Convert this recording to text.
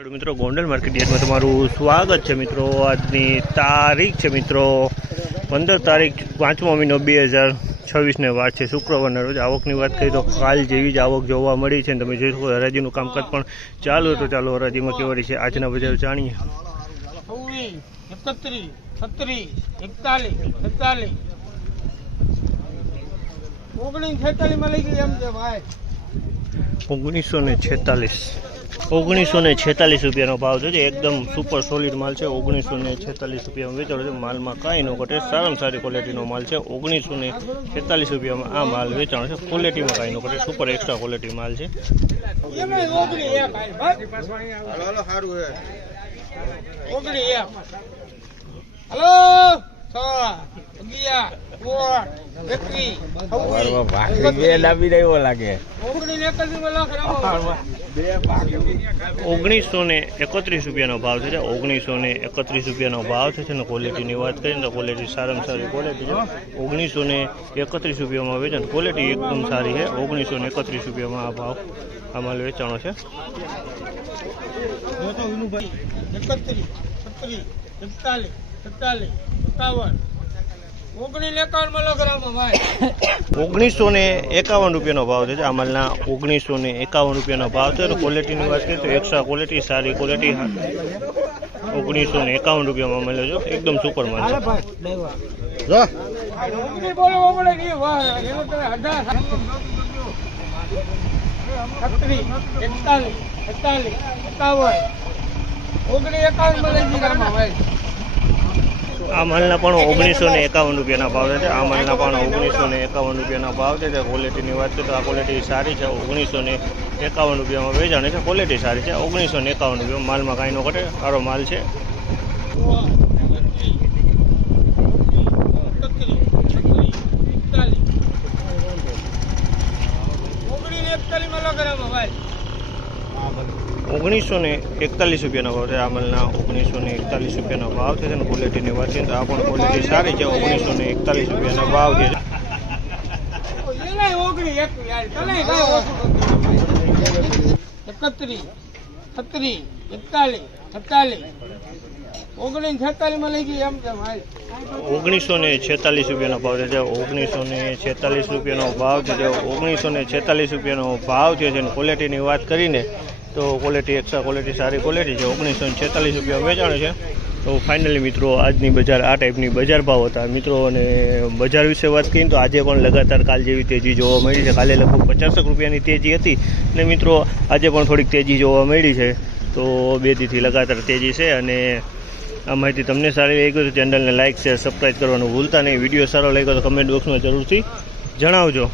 ખેડૂત મિત્રો ગોંડલ માર્કેટ યાર્ડમાં તમારું સ્વાગત છે મિત્રો। આજની તારીખ છે મિત્રો 15 તારીખ 5મો મહિનો 2026ને વાર છે શુક્રવારના રોજ। આવકની વાત કરીએ તો કાલ જેવી જ આવક જોવા મળી છે। તમે જોઈ શકો હરાજીનું કામકાજ પણ ચાલુ હતું। ચાલો હરાજીમાં કેવી રહી છે આજના બજાર જાણીએ। 31, 31, 41, 41, 1946 માં લઈ ગઈ એમ છે ભાઈ। 1946 રૂપિયાનો ભાવ છે। એકદમ સુપર સોલિડ માલ છે। 1946 રૂપિયામાં વેચાણો છે। માલમાં કાંઈ ન ઘટે, સારામાં સારી ક્વોલિટીનો માલ છે। 1946 રૂપિયામાં આ માલ વેચાણો છે। ક્વોલિટીમાં કાંઈ ન ઘટે, સુપર એક્સ્ટ્રા ક્વોલિટી માલ છે। હલો 6, 11, 1931 રૂપિયાનો ભાવ છે। 1931 રૂપિયાનો ભાવ છે અને ક્વોલિટીની વાત કરીએ તો ક્વોલિટી સારામાં સારી ક્વોલિટી છે। 1931 રૂપિયામાં વેચાણ, ક્વોલિટી એકદમ સારી છે। 1931 રૂપિયામાં આ ભાવ આ માલ વેચાણો છે। 1951 રૂપિયાનો ભાવ છે આ માલના। 1951 રૂપિયાનો ભાવ છે। ક્વોલિટીની વાત કરીએ તો એક્સ્ટ્રા ક્વોલિટી, સારી ક્વોલિટી। 1951 રૂપિયામાં મળે છે, એકદમ સુપર માલ છે। 1951 આ માલના પણ 1951 રૂપિયાના ભાવ છે। આ માલના પણ 1951 રૂપિયાના ભાવ છે। ક્વોલિટીની વાત કરીએ તો આ ક્વોલિટી સારી છે। 1951 રૂપિયામાં વેચાણ છે, ક્વોલિટી સારી છે। 1951 રૂપિયા માલમાં કાંઈ ન ઘટે, સારો માલ છે। ₹1941 રૂપિયાનો ભાવ છે આ માલના। 1941 રૂપિયાનો ભાવ છે અને ક્વોલિટીની વાત કરીએ તો આ પણ ક્વોલિટી સારી છે। 1941 રૂપિયાનો ભાવ છે। 1946 માં લઈ ગઈ એમ છે ભાઈ। 1946 રૂપિયાનો ભાવ છે। 1946 રૂપિયાનો ભાવ છે। 1946 રૂપિયાનો ભાવ છે અને ક્વોલિટીની વાત કરીને તો ક્વોલિટી એક્સ્ટ્રા ક્વોલિટી, સારી ક્વોલિટી છે। 1946 રૂપિયા વેચાણ છે। તો ફાઇનલી મિત્રો આજની બજાર આ ટાઈપની બજાર ભાવ હતા મિત્રો। અને બજાર વિશે વાત કરીએ તો આજે પણ લગાતાર કાલ જેવી તેજી જોવા મળી છે। કાલે લગભગ 50 રૂપિયાની તેજી હતી અને મિત્રો આજે પણ થોડીક તેજી જોવા મળી છે। તો 2 દીથી લગાતાર તેજી છે। અને આ માહિતી તમને સારી લાગી તો ચેનલને લાઇક, શેર, સબસ્ક્રાઈબ કરવાનું ભૂલતા નહીં। વિડીયો સારો લાગ્યો તો કમેન્ટ બોક્સમાં જરૂરથી જણાવજો।